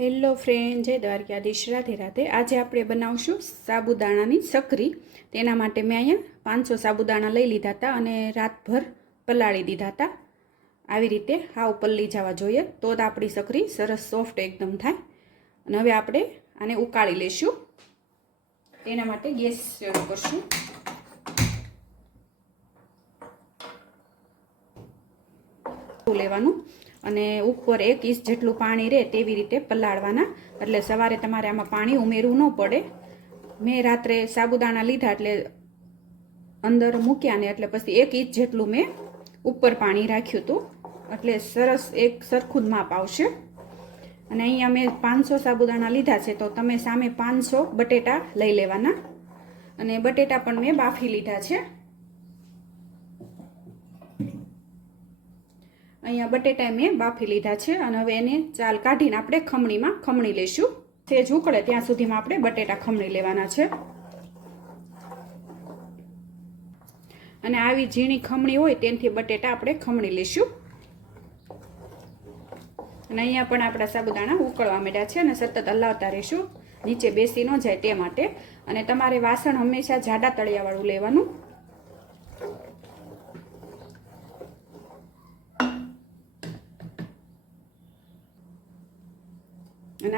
Hello friend, જય દ્વારકાધીશ. રાધે રાધે. આજે આપણે બનાવશું સાબુદાણાની સકરી. તેના માટે મેં અહીંયા પાંચસો સાબુદાણા લઈ લીધા હતા અને રાતભર પલાળી દીધા હતા. આવી રીતે હાવ પલ્લી જવા જોઈએ તો જ આપણી સકરી સરસ સોફ્ટ એકદમ થાય. અને હવે આપણે આને ઉકાળી લઈશું. તેના માટે ગેસ શરૂ કરશું. લેવાનું. અને ઉપર એક ઇંચ જેટલું પાણી રહે તેવી રીતે પલાળવાના. એટલે સવારે તમારે આમાં પાણી ઉમેરવું ન પડે. મેં રાત્રે સાબુદાણા લીધા એટલે અંદર મૂક્યા ને એટલે પછી એક ઇંચ જેટલું મેં ઉપર પાણી રાખ્યું હતું. એટલે સરસ એક સરખું જ માપ આવશે. અને અહીંયા મેં પાંચસો સાબુદાણા લીધા છે તો તમે સામે પાંચસો બટેટા લઈ લેવાના. અને બટેટા પણ મેં બાફી લીધા છે. અહીંયા બટેટા મેં બાફી લીધા છે અને હવે એને ચાલ કાઢીને આપણે ખમણીમાં ખમણી લઈશું. સેજ ઉકળે ત્યાં સુધીમાં આપણે બટેટા ખમણી લેવાના છે. અને આવી ઝીણી ખમણી હોય તેનાથી બટેટા આપણે ખમણી લઈશું. અને અહીંયા પણ આપણા સાબુદાણા ઉકળવા માંડ્યા છે અને સતત હલાવતા રહીશું. નીચે બેસી ન જાય તે માટે. અને તમારે વાસણ હંમેશા જાડા તળિયાવાળું લેવાનું.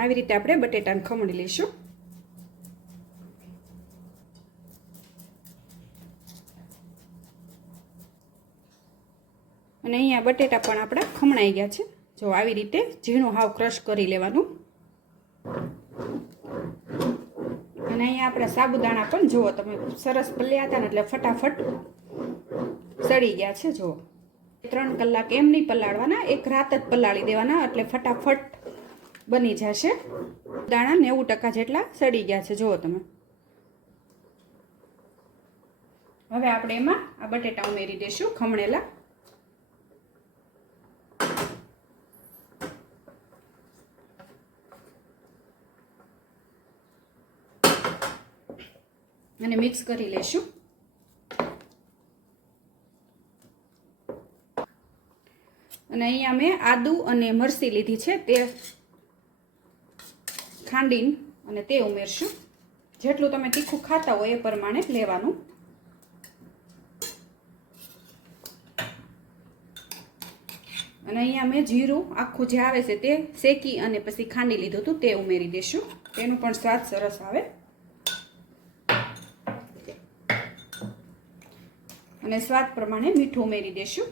આવી રીતે આપણે બટેટાને ખમણી લઈશું. અને અહીંયા બટેટા પણ આપણા ખમણાઈ ગયા છે. જો આવી રીતે ઝીણું હાવ ક્રશ કરી લેવાનું. અને અહીંયા આપણા સાબુદાણા પણ જુઓ તમે સરસ પલ્યા હતા ને એટલે ફટાફટ સડી ગયા છે, જુઓ. ત્રણ કલાક એમ નહીં પલાળવાના, એક રાત જ પલાળી દેવાના, એટલે ફટાફટ બની જશે. દાણા નેવું ટકા જેટલા સડી ગયા છે. જુઓ તમે. હવે આપણે એમાં આ બટેટા ઉમેરી દઈશું ખમણેલા. અને મિક્સ કરી લેશું અને અહીંયા મેં આદુ અને મરસી લીધી છે. તે ખાંડીને અને તે ઉમેરશું. જેટલું તમે તીખું ખાતા હોય એ પ્રમાણે લેવાનું. અને અહીંયા મેં જીરું આખું જે આવે છે તે શેકી અને પછી ખાંડી લીધું હતું તે ઉમેરી દઈશું. તેનું પણ સ્વાદ સરસ આવે. અને સ્વાદ પ્રમાણે મીઠું ઉમેરી દઈશું.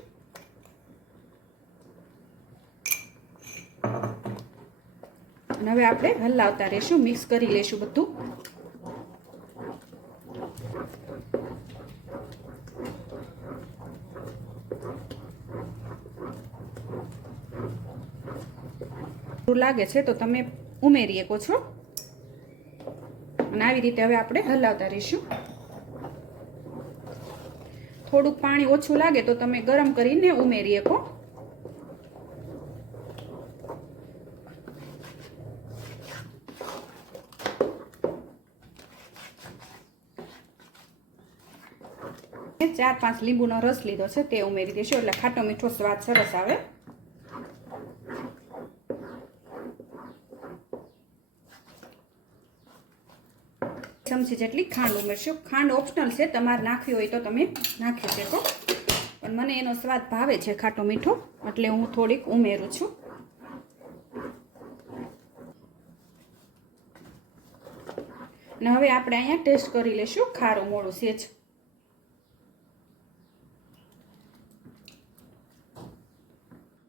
અને હવે આપણે હલાવતા રહીશું મિક્સ કરી લઈશું બધું. લાગે છે તો તમે ઉમેરી શકો છો. અને આવી રીતે હવે આપણે હલાવતા રહીશું. થોડુંક પાણી ઓછું લાગે તો તમે ગરમ કરીને ઉમેરી શકો. ચાર પાંચ લીંબુનો રસ લીધો છે, તે ઉમેરી દઈશું. એટલે ખાટો મીઠો સ્વાદ સરસ આવે. ચમચી જેટલી ખાંડ ઉમેરશું. ખાંડ ઓપ્શનલ છે, તમારે નાખવી હોય તો તમે નાખી શકો. પણ મને એનો સ્વાદ ભાવે છે ખાટો મીઠો, એટલે હું થોડીક ઉમેરું છું. અને હવે આપણે અહીંયા ટેસ્ટ કરી લઈશું ખારું મોડું સેજ.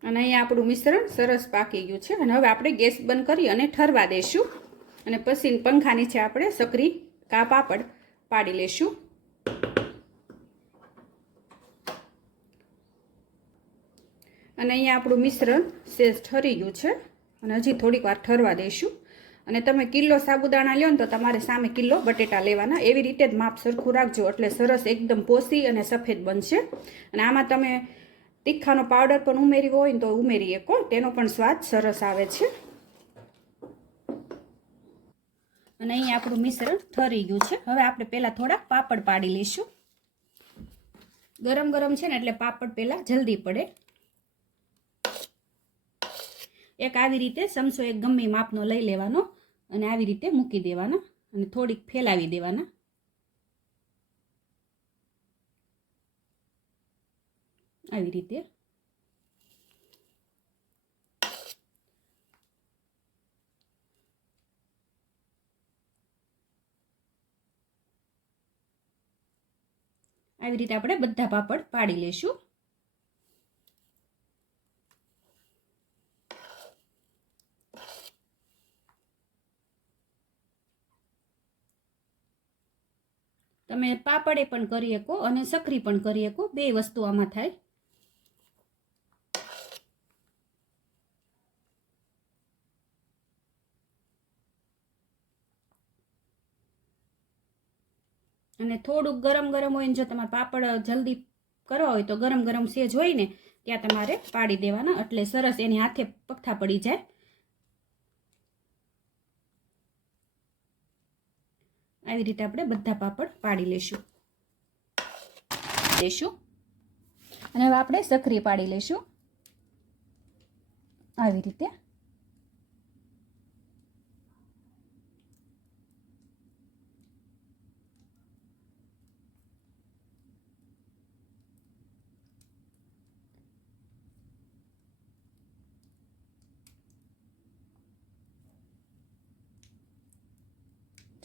અને અહીંયા આપણું મિશ્રણ સરસ પાકી ગયું છે. અને હવે આપણે ગેસ બંધ કરી અને ઠરવા દઈશું. અને પછી પંખા નીચે આપણે સકરી કા પાપડ પાડી લેશું. અને અહીંયા આપણું મિશ્રણ સેજ ઠરી ગયું છે. અને હજી થોડીક વાર ઠરવા દઈશું. અને તમે કિલો સાબુદાણા લ્યો ને તો તમારે સામે કિલો બટેટા લેવાના. એવી રીતે જ માપ સરખું રાખજો એટલે સરસ એકદમ પોસી અને સફેદ બનશે. અને આમાં તમે તીખાનો પાવડર પણ ઉમેર્યો હોય તો ઉમેરી શકો તેનો પણ સ્વાદ સરસ આવે છે. અને અહીંયા આપણું મિશ્રણ ઠરી ગયું છે. હવે આપણે પહેલાં થોડા પાપડ પાડી લઈશું. ગરમ ગરમ છે ને એટલે પાપડ પહેલાં જલ્દી પડે. એક આવી રીતે સમસો એક ગમે માપનો લઈ લેવાનો અને આવી રીતે મૂકી દેવાના અને થોડીક ફેલાવી દેવાના. આવી રીતે. આવી રીતે આપણે બધા પાપડ પાડી લેશું. તમે પાપડે પણ કરી શકો અને સકરી પણ કરી શકો. બે વસ્તુ આમાં થાય. અને થોડુંક ગરમ ગરમ હોય ને જો તમારે પાપડ જલ્દી કરવા હોય તો ગરમ ગરમ સેજ હોય ને, ત્યાં તમારે પાડી દેવાના. એટલે સરસ એની હાથે પગથા પડી જાય. આવી રીતે આપણે બધા પાપડ પાડી લેશું. લેશું. અને હવે આપણે સખરી પાડી લેશું. આવી રીતે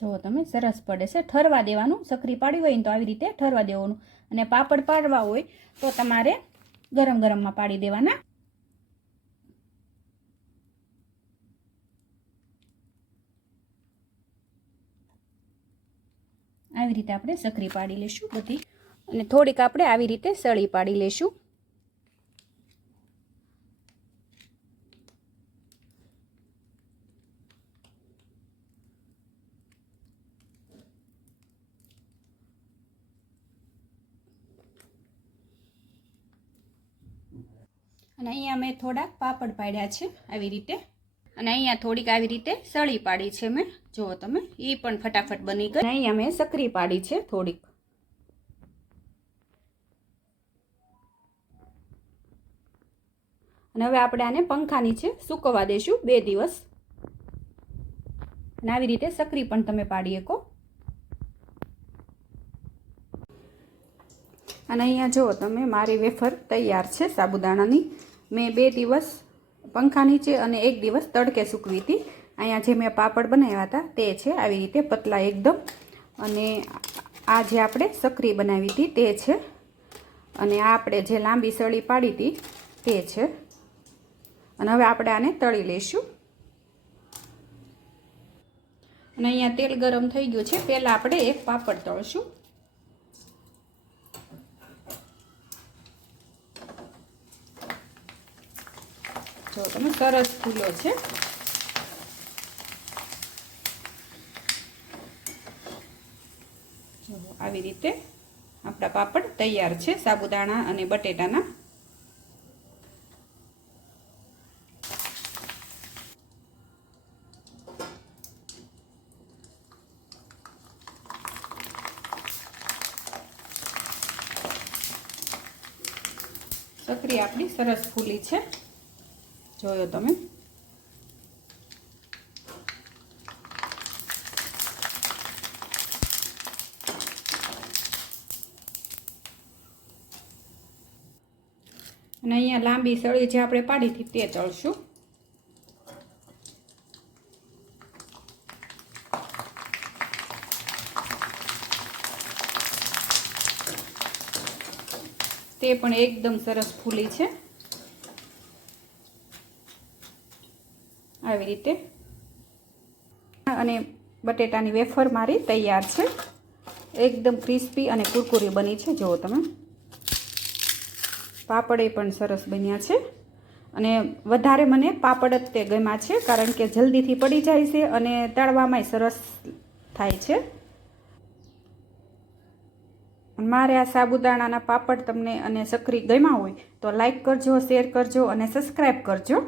જુઓ તમે સરસ પડે છે, ઠરવા દેવાનું, સખરી પાડી હોય ને તો આવી રીતે ઠરવા દેવાનું. અને પાપડ પાડવા હોય તો તમારે ગરમ ગરમમાં પાડી દેવાના. આવી રીતે આપણે સખરી પાડી લઈશું બધી. અને થોડીક આપણે આવી રીતે સળી પાડી લેશું. અને અહીંયા મેં થોડાક પાપડ પાડ્યા છે આવી રીતે. અને અહીંયા થોડીક આવી રીતે સળી પાડી છે મેં. જુઓ તમે એ પણ ફટાફટ બની ગઈ. અહીંયા મેં સકરી પાડી છે થોડીક. અને હવે આપણે આને પંખા નીચે સૂકવવા દેશું બે દિવસ. અને આવી રીતે સકરી પણ તમે પાડી શકો. અને અહીંયા જુઓ તમે, મારી વેફર તૈયાર છે સાબુદાણાની. મેં બે દિવસ પંખા નીચે અને એક દિવસ તડકે સૂકવી હતી. અહીંયા જે મેં પાપડ બનાવ્યા હતા તે છે, આવી રીતે પતલા એકદમ. અને આ જે આપણે સકરી બનાવી હતી તે છે. અને આ આપણે જે લાંબી સળી પાડી હતી તે છે. અને હવે આપણે આને તળી લઈશું. અને અહીંયા તેલ ગરમ થઈ ગયું છે. પહેલાં આપણે એક પાપડ તળશું. જો તમે સરસ ફૂલો છે. આવી રીતે આપણા પાપડ તૈયાર છે, સાબુદાણા અને બટેટાના. સક્રિય આપણી સરસ ફૂલી છે. જોયો તમે? અને અહીંયા લાંબી સળી જે આપણે પાડી હતી તે તળશું તે પણ એકદમ સરસ ફૂલી છે. આવી રીતે. અને બટેટાની વેફર મારી તૈયાર છે. એકદમ ક્રિસ્પી અને કુરકુરી બની છે. જુઓ તમે. પાપડે પણ સરસ બન્યા છે. અને વધારે મને પાપડ જ તે ગમ્યા છે, કારણ કે જલ્દીથી પડી જાય છે અને તળવામાંય સરસ થાય છે. મારે આ સાબુદાણાના પાપડ તમને અને સક્રી ગમ્યા હોય તો લાઈક કરજો, શેર કરજો અને સબસ્ક્રાઈબ કરજો.